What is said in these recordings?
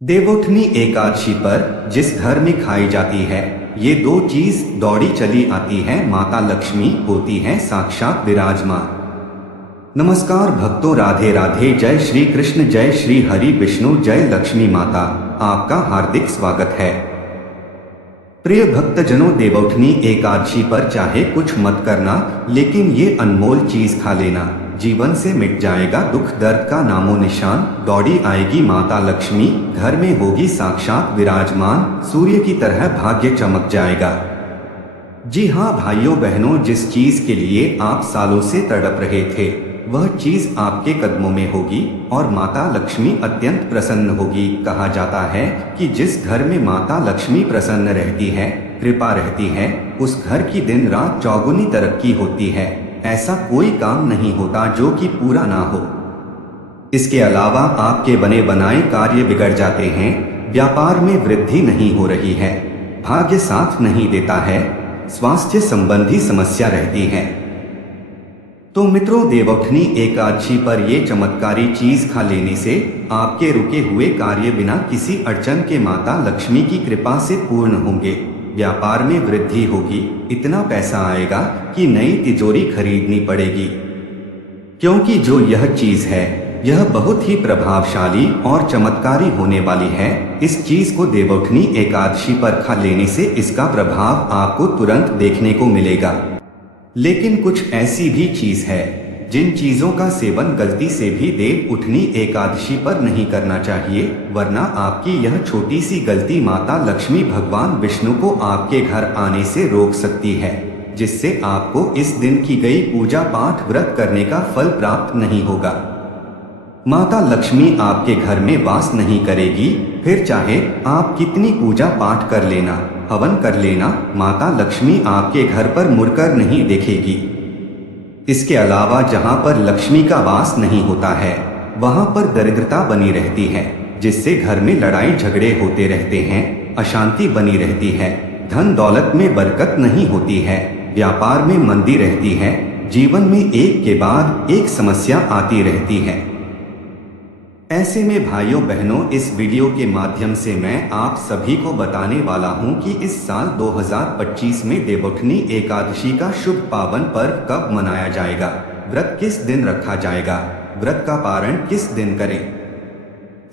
देवउठनी एकादशी पर जिस घर में खाई जाती है ये दो चीज दौड़ी चली आती है, माता लक्ष्मी होती है साक्षात विराजमान। नमस्कार भक्तों, राधे राधे, जय श्री कृष्ण, जय श्री हरि विष्णु, जय लक्ष्मी माता। आपका हार्दिक स्वागत है। प्रिय भक्तजनों, देवउठनी एकादशी पर चाहे कुछ मत करना, लेकिन ये अनमोल चीज खा लेना। जीवन से मिट जाएगा दुख दर्द का नामो निशान। दौड़ी आएगी माता लक्ष्मी, घर में होगी साक्षात विराजमान। सूर्य की तरह भाग्य चमक जाएगा। जी हाँ भाइयों बहनों, जिस चीज के लिए आप सालों से तड़प रहे थे वह चीज आपके कदमों में होगी और माता लक्ष्मी अत्यंत प्रसन्न होगी। कहा जाता है कि जिस घर में माता लक्ष्मी प्रसन्न रहती है, कृपा रहती है, उस घर की दिन रात चौगुनी तरक्की होती है। ऐसा कोई काम नहीं होता जो कि पूरा ना हो। इसके अलावा आपके बने बनाए कार्य बिगड़ जाते हैं, व्यापार में वृद्धि नहीं हो रही है, भाग्य साथ नहीं देता है, स्वास्थ्य संबंधी समस्या रहती है। तो मित्रों, देवउठनी एकादशी पर ये चमत्कारी चीज खा लेने से आपके रुके हुए कार्य बिना किसी अड़चन के माता लक्ष्मी की कृपा से पूर्ण होंगे। व्यापार में वृद्धि होगी, इतना पैसा आएगा कि नई तिजोरी खरीदनी पड़ेगी। क्योंकि जो यह चीज है यह बहुत ही प्रभावशाली और चमत्कारी होने वाली है। इस चीज को देवउठनी एकादशी पर खा लेने से इसका प्रभाव आपको तुरंत देखने को मिलेगा। लेकिन कुछ ऐसी भी चीज है जिन चीजों का सेवन गलती से भी देवउठनी एकादशी पर नहीं करना चाहिए, वरना आपकी यह छोटी सी गलती माता लक्ष्मी भगवान विष्णु को आपके घर आने से रोक सकती है, जिससे आपको इस दिन की गई पूजा पाठ व्रत करने का फल प्राप्त नहीं होगा। माता लक्ष्मी आपके घर में वास नहीं करेगी, फिर चाहे आप कितनी पूजा पाठ कर लेना, हवन कर लेना, माता लक्ष्मी आपके घर पर मुड़कर नहीं देखेगी। इसके अलावा जहाँ पर लक्ष्मी का वास नहीं होता है वहाँ पर दरिद्रता बनी रहती है, जिससे घर में लड़ाई झगड़े होते रहते हैं, अशांति बनी रहती है, धन दौलत में बरकत नहीं होती है, व्यापार में मंदी रहती है, जीवन में एक के बाद एक समस्या आती रहती है। ऐसे में भाइयों बहनों, इस वीडियो के माध्यम से मैं आप सभी को बताने वाला हूं कि इस साल 2025 में देवउठनी एकादशी का शुभ पावन पर्व कब मनाया जाएगा, व्रत किस दिन रखा जाएगा, व्रत का पारण किस दिन करें।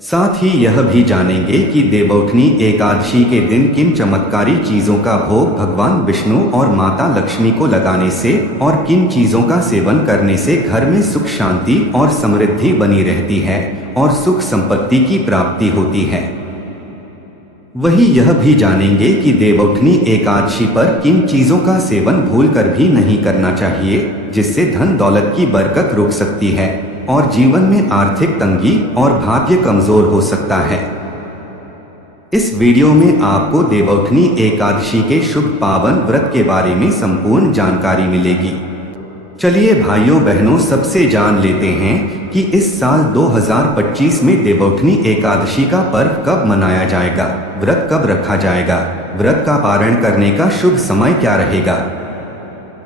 साथ ही यह भी जानेंगे कि देवउठनी एकादशी के दिन किन चमत्कारी चीजों का भोग भगवान विष्णु और माता लक्ष्मी को लगाने से और किन चीजों का सेवन करने से घर में सुख शांति और समृद्धि बनी रहती है और सुख संपत्ति की प्राप्ति होती है। वही यह भी जानेंगे कि देवउठनी एकादशी पर किन चीजों का सेवन भूलकर भी नहीं करना चाहिए, जिससे धन दौलत की बरकत रुक सकती है और जीवन में आर्थिक तंगी और भाग्य कमजोर हो सकता है। इस वीडियो में आपको देवउठनी एकादशी के शुभ पावन व्रत के बारे में संपूर्ण जानकारी मिलेगी। चलिए भाइयों बहनों, सबसे जान लेते हैं कि इस साल 2025 में देवउठनी एकादशी का पर्व कब मनाया जाएगा, व्रत कब रखा जाएगा, व्रत का पारण करने का शुभ समय क्या रहेगा।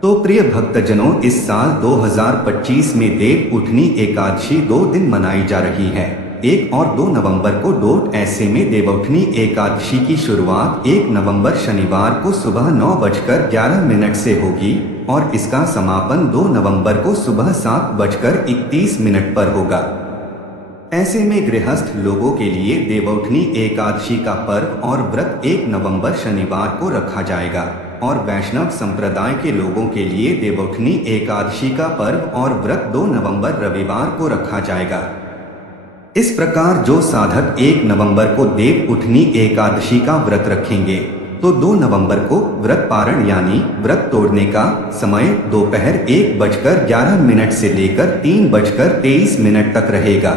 तो प्रिय भक्तजनों, इस साल 2025 में देवउठनी एकादशी 2 दिन मनाई जा रही है, 1 और 2 नवंबर को डोट। ऐसे में देवउठनी एकादशी की शुरुआत 1 नवंबर शनिवार को सुबह 9:11 से होगी और इसका समापन 2 नवंबर को सुबह 7:31 पर होगा। ऐसे में गृहस्थ लोगों के लिए देवउठनी एकादशी का पर्व और व्रत 1 नवंबर शनिवार को रखा जाएगा और वैष्णव संप्रदाय के लोगों के लिए देवउठनी एकादशी का पर्व और व्रत 2 नवंबर रविवार को रखा जाएगा। इस प्रकार जो साधक 1 नवंबर को देवउठनी एकादशी का व्रत रखेंगे तो 2 नवंबर को व्रत पारण यानी व्रत तोड़ने का समय दोपहर 1:11 से लेकर 3:23 तक रहेगा।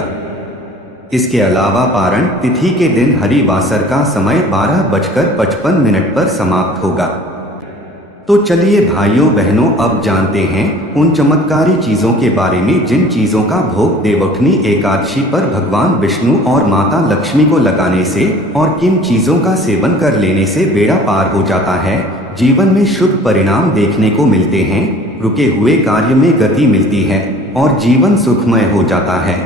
इसके अलावा पारण तिथि के दिन हरिवासर का समय 12:55 पर समाप्त होगा। तो चलिए भाइयों बहनों, अब जानते हैं उन चमत्कारी चीजों के बारे में जिन चीजों का भोग देवउठनी एकादशी पर भगवान विष्णु और माता लक्ष्मी को लगाने से और किन चीजों का सेवन कर लेने से बेड़ा पार हो जाता है, जीवन में शुभ परिणाम देखने को मिलते हैं, रुके हुए कार्य में गति मिलती है और जीवन सुखमय हो जाता है।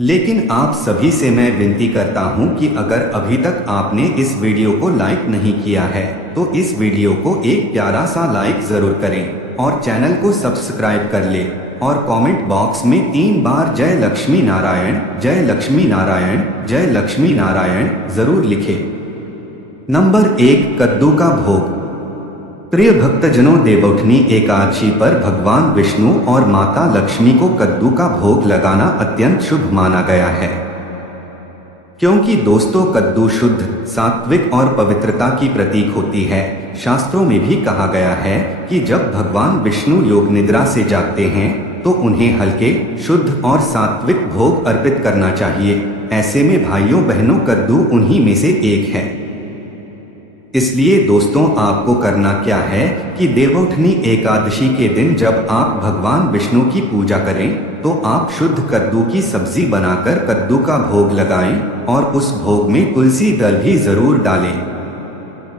लेकिन आप सभी से मैं विनती करता हूं कि अगर अभी तक आपने इस वीडियो को लाइक नहीं किया है तो इस वीडियो को एक प्यारा सा लाइक जरूर करें और चैनल को सब्सक्राइब कर ले और कमेंट बॉक्स में 3 बार जय लक्ष्मी नारायण, जय लक्ष्मी नारायण, जय लक्ष्मी नारायण जरूर लिखें। नंबर 1, कद्दू का भोग। प्रिय भक्तजनों, देवउठनी एकादशी पर भगवान विष्णु और माता लक्ष्मी को कद्दू का भोग लगाना अत्यंत शुभ माना गया है, क्योंकि दोस्तों कद्दू शुद्ध, सात्विक और पवित्रता की प्रतीक होती है। शास्त्रों में भी कहा गया है कि जब भगवान विष्णु योग निद्रा से जागते हैं तो उन्हें हल्के, शुद्ध और सात्विक भोग अर्पित करना चाहिए। ऐसे में भाइयों बहनों, कद्दू उन्हीं में से एक है। इसलिए दोस्तों, आपको करना क्या है कि देवउठनी एकादशी के दिन जब आप भगवान विष्णु की पूजा करें तो आप शुद्ध कद्दू की सब्जी बनाकर कद्दू का भोग लगाएं और उस भोग में तुलसी दल भी जरूर डालें,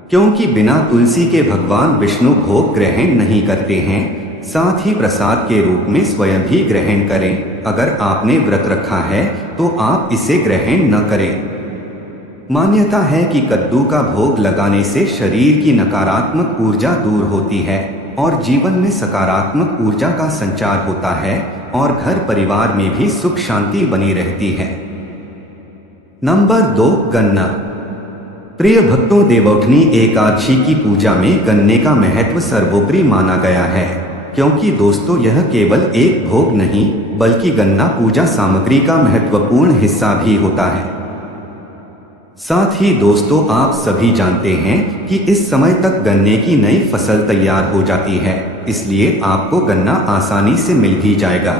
क्योंकि बिना तुलसी के भगवान विष्णु भोग ग्रहण नहीं करते हैं। साथ ही प्रसाद के रूप में स्वयं भी ग्रहण करें। अगर आपने व्रत रखा है तो आप इसे ग्रहण न करें। मान्यता है कि कद्दू का भोग लगाने से शरीर की नकारात्मक ऊर्जा दूर होती है और जीवन में सकारात्मक ऊर्जा का संचार होता है और घर परिवार में भी सुख शांति बनी रहती है। नंबर 2, गन्ना। प्रिय भक्तों, देवउठनी एकादशी की पूजा में गन्ने का महत्व सर्वोपरि माना गया है, क्योंकि दोस्तों यह केवल एक भोग नहीं बल्कि गन्ना पूजा सामग्री का महत्वपूर्ण हिस्सा भी होता है। साथ ही दोस्तों, आप सभी जानते हैं कि इस समय तक गन्ने की नई फसल तैयार हो जाती है, इसलिए आपको गन्ना आसानी से मिल भी जाएगा।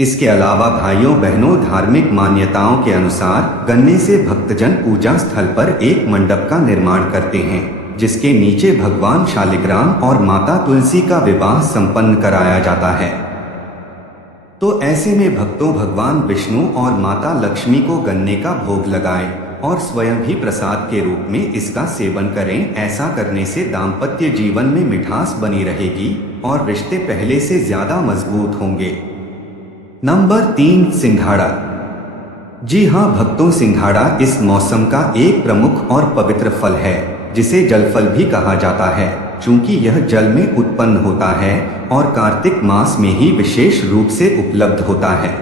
इसके अलावा भाइयों बहनों, धार्मिक मान्यताओं के अनुसार गन्ने से भक्तजन पूजा स्थल पर एक मंडप का निर्माण करते हैं, जिसके नीचे भगवान शालिग्राम और माता तुलसी का विवाह संपन्न कराया जाता है। तो ऐसे में भक्तों, भगवान विष्णु और माता लक्ष्मी को गन्ने का भोग लगाएं और स्वयं भी प्रसाद के रूप में इसका सेवन करें। ऐसा करने से दाम्पत्य जीवन में मिठास बनी रहेगी और रिश्ते पहले से ज्यादा मजबूत होंगे। नंबर 3, सिंघाड़ा। जी हाँ भक्तों, सिंघाड़ा इस मौसम का एक प्रमुख और पवित्र फल है, जिसे जलफल भी कहा जाता है, चूंकि यह जल में उत्पन्न होता है और कार्तिक मास में ही विशेष रूप से उपलब्ध होता है।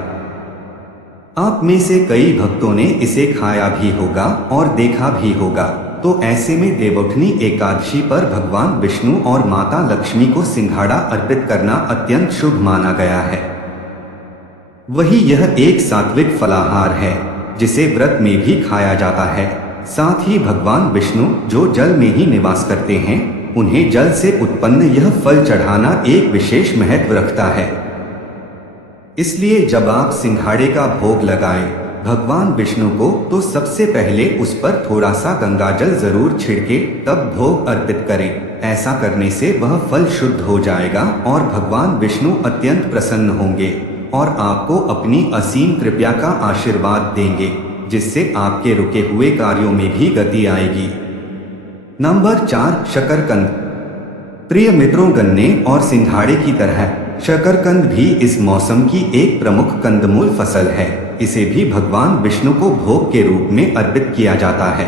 आप में से कई भक्तों ने इसे खाया भी होगा और देखा भी होगा। तो ऐसे में देवउठनी एकादशी पर भगवान विष्णु और माता लक्ष्मी को सिंघाड़ा अर्पित करना अत्यंत शुभ माना गया है। वही यह एक सात्विक फलाहार है जिसे व्रत में भी खाया जाता है। साथ ही भगवान विष्णु जो जल में ही निवास करते हैं, उन्हें जल से उत्पन्न यह फल चढ़ाना एक विशेष महत्व रखता है। इसलिए जब आप सिंघाड़े का भोग लगाएं भगवान विष्णु को, तो सबसे पहले उस पर थोड़ा सा गंगाजल जरूर छिड़के तब भोग अर्पित करें। ऐसा करने से वह फल शुद्ध हो जाएगा और भगवान विष्णु अत्यंत प्रसन्न होंगे और आपको अपनी असीम कृपा का आशीर्वाद देंगे, जिससे आपके रुके हुए कार्यों में भी गति आएगी। नंबर 4, शकरकंद। प्रिय मित्रों, गन्ने और सिंघाड़े की तरह शकरकंद भी इस मौसम की एक प्रमुख कंदमूल फसल है। इसे भी भगवान विष्णु को भोग के रूप में अर्पित किया जाता है।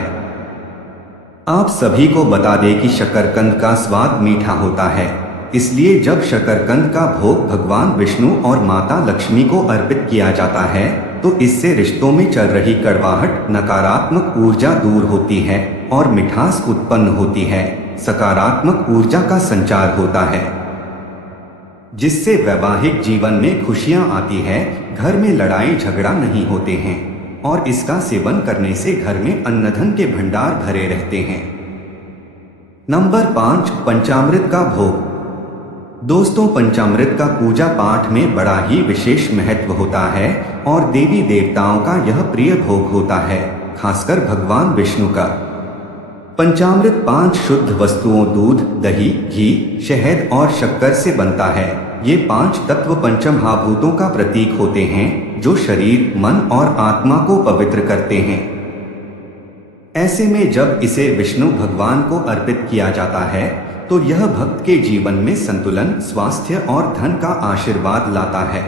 आप सभी को बता दें कि शकरकंद का स्वाद मीठा होता है, इसलिए जब शकरकंद का भोग भगवान विष्णु और माता लक्ष्मी को अर्पित किया जाता है तो इससे रिश्तों में चल रही कड़वाहट, नकारात्मक ऊर्जा दूर होती है और मिठास उत्पन्न होती है। सकारात्मक ऊर्जा का संचार होता है, जिससे वैवाहिक जीवन में खुशियां आती है, घर में लड़ाई झगड़ा नहीं होते हैं और इसका सेवन करने से घर में अन्नधन के भंडार भरे रहते हैं। नंबर 5, पंचामृत का भोग। दोस्तों, पंचामृत का पूजा पाठ में बड़ा ही विशेष महत्व होता है और देवी देवताओं का यह प्रिय भोग होता है, खासकर भगवान विष्णु का। पंचामृत 5 शुद्ध वस्तुओं दूध, दही, घी, शहद और शक्कर से बनता है। ये 5 तत्व पंचमहाभूतों का प्रतीक होते हैं जो शरीर, मन और आत्मा को पवित्र करते हैं। ऐसे में जब इसे विष्णु भगवान को अर्पित किया जाता है तो यह भक्त के जीवन में संतुलन, स्वास्थ्य और धन का आशीर्वाद लाता है।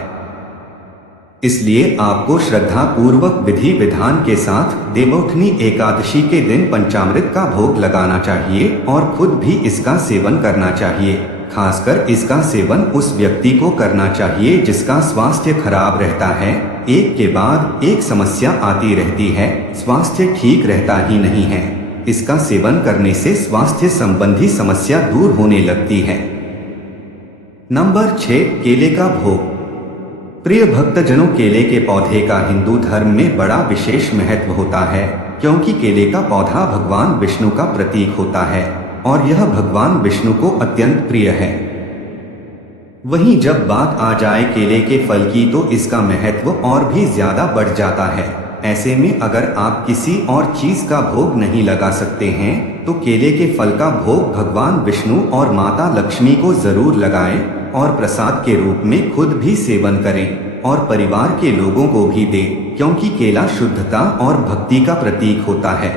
इसलिए आपको श्रद्धा पूर्वक विधि विधान के साथ देवोत्थनी एकादशी के दिन पंचामृत का भोग लगाना चाहिए और खुद भी इसका सेवन करना चाहिए। खासकर इसका सेवन उस व्यक्ति को करना चाहिए जिसका स्वास्थ्य खराब रहता है। एक के बाद एक समस्या आती रहती है, स्वास्थ्य ठीक रहता ही नहीं है। इसका सेवन करने से स्वास्थ्य संबंधी समस्या दूर होने लगती है। नंबर 6, केले का भोग। प्रिय भक्तजनों, केले के पौधे का हिंदू धर्म में बड़ा विशेष महत्व होता है, क्योंकि केले का पौधा भगवान विष्णु का प्रतीक होता है और यह भगवान विष्णु को अत्यंत प्रिय है। वहीं जब बात आ जाए केले के फल की तो इसका महत्व और भी ज्यादा बढ़ जाता है। ऐसे में अगर आप किसी और चीज का भोग नहीं लगा सकते हैं तो केले के फल का भोग भगवान विष्णु और माता लक्ष्मी को जरूर लगाएं और प्रसाद के रूप में खुद भी सेवन करें और परिवार के लोगों को भी दें, क्योंकि केला शुद्धता और भक्ति का प्रतीक होता है।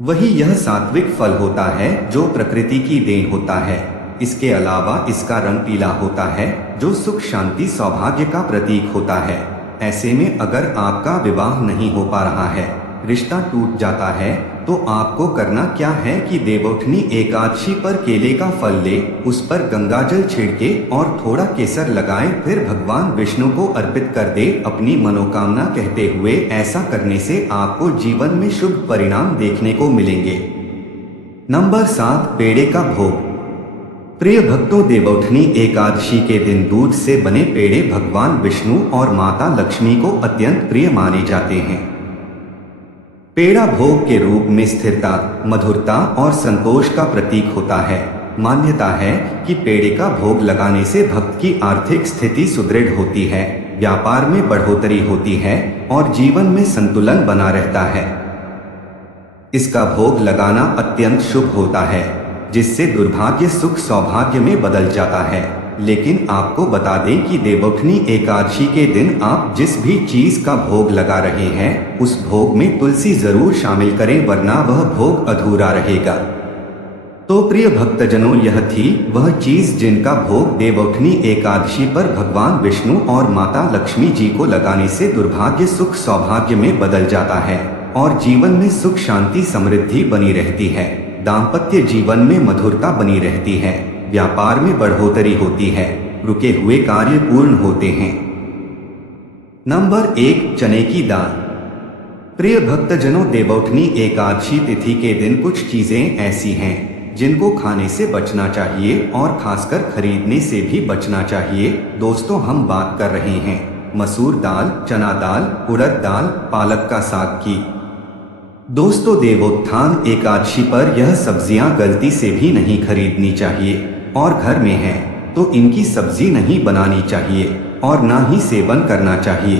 वही यह सात्विक फल होता है जो प्रकृति की देन होता है। इसके अलावा इसका रंग पीला होता है जो सुख शांति सौभाग्य का प्रतीक होता है। ऐसे में अगर आपका विवाह नहीं हो पा रहा है, रिश्ता टूट जाता है, तो आपको करना क्या है कि देवोत्थनी एकादशी पर केले का फल ले, उस पर गंगाजल छिड़के और थोड़ा केसर लगाएं, फिर भगवान विष्णु को अर्पित कर दे अपनी मनोकामना कहते हुए। ऐसा करने से आपको जीवन में शुभ परिणाम देखने को मिलेंगे। नंबर 7, पेड़े का भोग। प्रिय भक्तों, देवोत्थनी एकादशी के दिन दूध से बने पेड़े भगवान विष्णु और माता लक्ष्मी को अत्यंत प्रिय माने जाते हैं। पेड़ा भोग के रूप में स्थिरता, मधुरता और संतोष का प्रतीक होता है। मान्यता है कि पेड़े का भोग लगाने से भक्त की आर्थिक स्थिति सुदृढ़ होती है, व्यापार में बढ़ोतरी होती है और जीवन में संतुलन बना रहता है। इसका भोग लगाना अत्यंत शुभ होता है, जिससे दुर्भाग्य सुख सौभाग्य में बदल जाता है। लेकिन आपको बता दें कि देवोत्थनी एकादशी के दिन आप जिस भी चीज का भोग लगा रहे हैं उस भोग में तुलसी जरूर शामिल करें, वरना वह भोग अधूरा रहेगा। तो प्रिय भक्तजनों, यह थी वह चीज जिनका भोग देवोत्थनी एकादशी पर भगवान विष्णु और माता लक्ष्मी जी को लगाने से दुर्भाग्य सुख सौभाग्य में बदल जाता है और जीवन में सुख शांति समृद्धि बनी रहती है, दाम्पत्य जीवन में मधुरता बनी रहती है, व्यापार में बढ़ोतरी होती है, रुके हुए कार्य पूर्ण होते हैं। नंबर 1, चने की दाल। प्रिय भक्तजनों, देवोत्थनी एकादशी तिथि के दिन कुछ चीजें ऐसी हैं जिनको खाने से बचना चाहिए और खासकर खरीदने से भी बचना चाहिए। दोस्तों, हम बात कर रहे हैं मसूर दाल, चना दाल, उड़द दाल, पालक का साग की। दोस्तों, देवोत्थान एकादशी पर यह सब्जियां गलती से भी नहीं खरीदनी चाहिए और घर में है तो इनकी सब्जी नहीं बनानी चाहिए और ना ही सेवन करना चाहिए,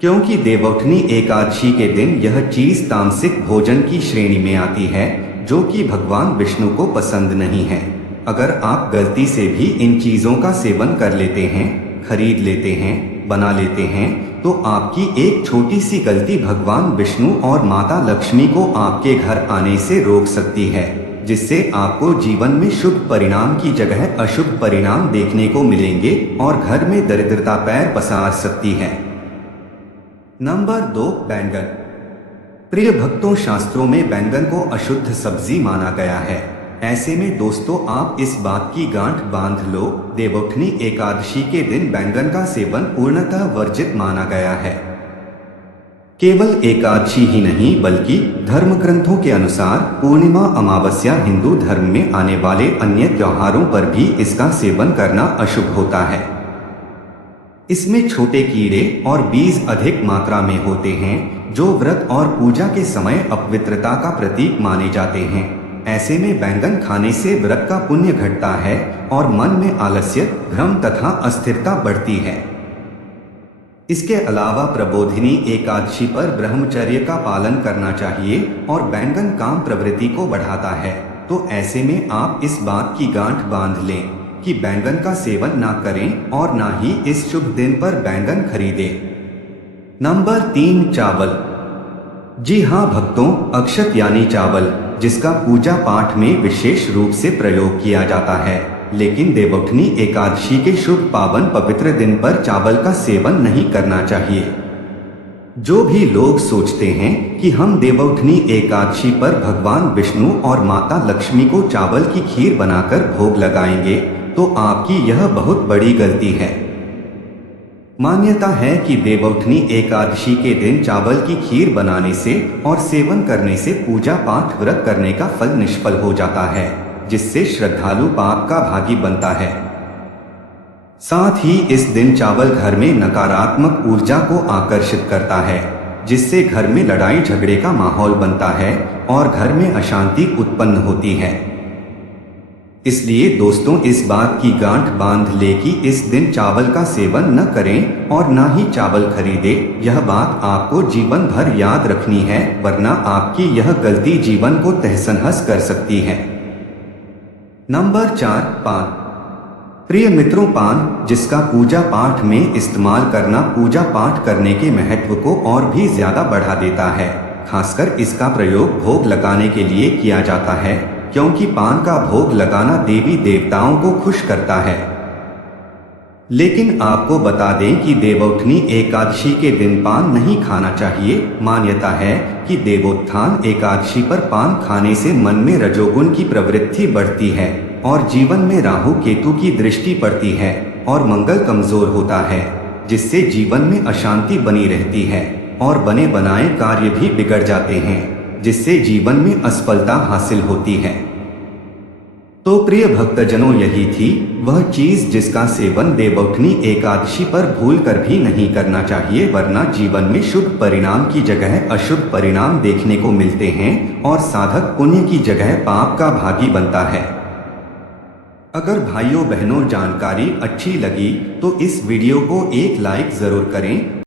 क्योंकि देवोत्थनी एकादशी के दिन यह चीज तामसिक भोजन की श्रेणी में आती है जो कि भगवान विष्णु को पसंद नहीं है। अगर आप गलती से भी इन चीजों का सेवन कर लेते हैं, खरीद लेते हैं, बना लेते हैं, तो आपकी एक छोटी सी गलती भगवान विष्णु और माता लक्ष्मी को आपके घर आने से रोक सकती है, जिससे आपको जीवन में शुभ परिणाम की जगह अशुभ परिणाम देखने को मिलेंगे और घर में दरिद्रता पैर पसार सकती है। नंबर 2, बैंगन। प्रिय भक्तों, शास्त्रों में बैंगन को अशुद्ध सब्जी माना गया है। ऐसे में दोस्तों, आप इस बात की गांठ बांध लो, देवोत्थनी एकादशी के दिन बैंगन का सेवन पूर्णतः वर्जित माना गया है। केवल एकादशी ही नहीं बल्कि धर्म ग्रंथों के अनुसार पूर्णिमा, अमावस्या, हिंदू धर्म में आने वाले अन्य त्योहारों पर भी इसका सेवन करना अशुभ होता है। इसमें छोटे कीड़े और बीज अधिक मात्रा में होते हैं जो व्रत और पूजा के समय अपवित्रता का प्रतीक माने जाते हैं। ऐसे में बैंगन खाने से व्रत का पुण्य घटता है और मन में आलस्य, भ्रम तथा अस्थिरता बढ़ती है। इसके अलावा प्रबोधिनी एकादशी पर ब्रह्मचर्य का पालन करना चाहिए और बैंगन काम प्रवृत्ति को बढ़ाता है। तो ऐसे में आप इस बात की गांठ बांध लें कि बैंगन का सेवन ना करें और ना ही इस शुभ दिन पर बैंगन खरीदें। नंबर 3, चावल। जी हाँ भक्तों, अक्षत यानी चावल, जिसका पूजा पाठ में विशेष रूप से प्रयोग किया जाता है, लेकिन देवउठनी एकादशी के शुभ पावन पवित्र दिन पर चावल का सेवन नहीं करना चाहिए। जो भी लोग सोचते हैं कि हम देवउठनी एकादशी पर भगवान विष्णु और माता लक्ष्मी को चावल की खीर बनाकर भोग लगाएंगे, तो आपकी यह बहुत बड़ी गलती है। मान्यता है कि देवउठनी एकादशी के दिन चावल की खीर बनाने से और सेवन करने से पूजा पाठ व्रत करने का फल निष्फल हो जाता है, जिससे श्रद्धालु पाप का भागी बनता है। साथ ही इस दिन चावल घर में नकारात्मक ऊर्जा को आकर्षित करता है, जिससे घर में लड़ाई झगड़े का माहौल बनता है और घर में अशांति उत्पन्न होती है। इसलिए दोस्तों, इस बात की गांठ बांध ले कि इस दिन चावल का सेवन न करें और न ही चावल खरीदें। यह बात आपको जीवन भर याद रखनी है, वरना आपकी यह गलती जीवन को तहस-नहस कर सकती है। नंबर 4, पान। प्रिय मित्रों, पान जिसका पूजा पाठ में इस्तेमाल करना पूजा पाठ करने के महत्व को और भी ज्यादा बढ़ा देता है। खासकर इसका प्रयोग भोग लगाने के लिए किया जाता है, क्योंकि पान का भोग लगाना देवी देवताओं को खुश करता है। लेकिन आपको बता दें कि देवउठनी एकादशी के दिन पान नहीं खाना चाहिए। मान्यता है कि देवोत्थान एकादशी पर पान खाने से मन में रजोगुण की प्रवृत्ति बढ़ती है और जीवन में राहु केतु की दृष्टि पड़ती है और मंगल कमजोर होता है, जिससे जीवन में अशांति बनी रहती है और बने बनाए कार्य भी बिगड़ जाते हैं, जिससे जीवन में असफलता हासिल होती है। तो प्रिय भक्तजनों, यही थी वह चीज जिसका सेवन देवउठनी एकादशी पर भूल कर भी नहीं करना चाहिए, वरना जीवन में शुभ परिणाम की जगह अशुभ परिणाम देखने को मिलते हैं और साधक पुण्य की जगह पाप का भागी बनता है। अगर भाइयों बहनों जानकारी अच्छी लगी तो इस वीडियो को एक लाइक जरूर करें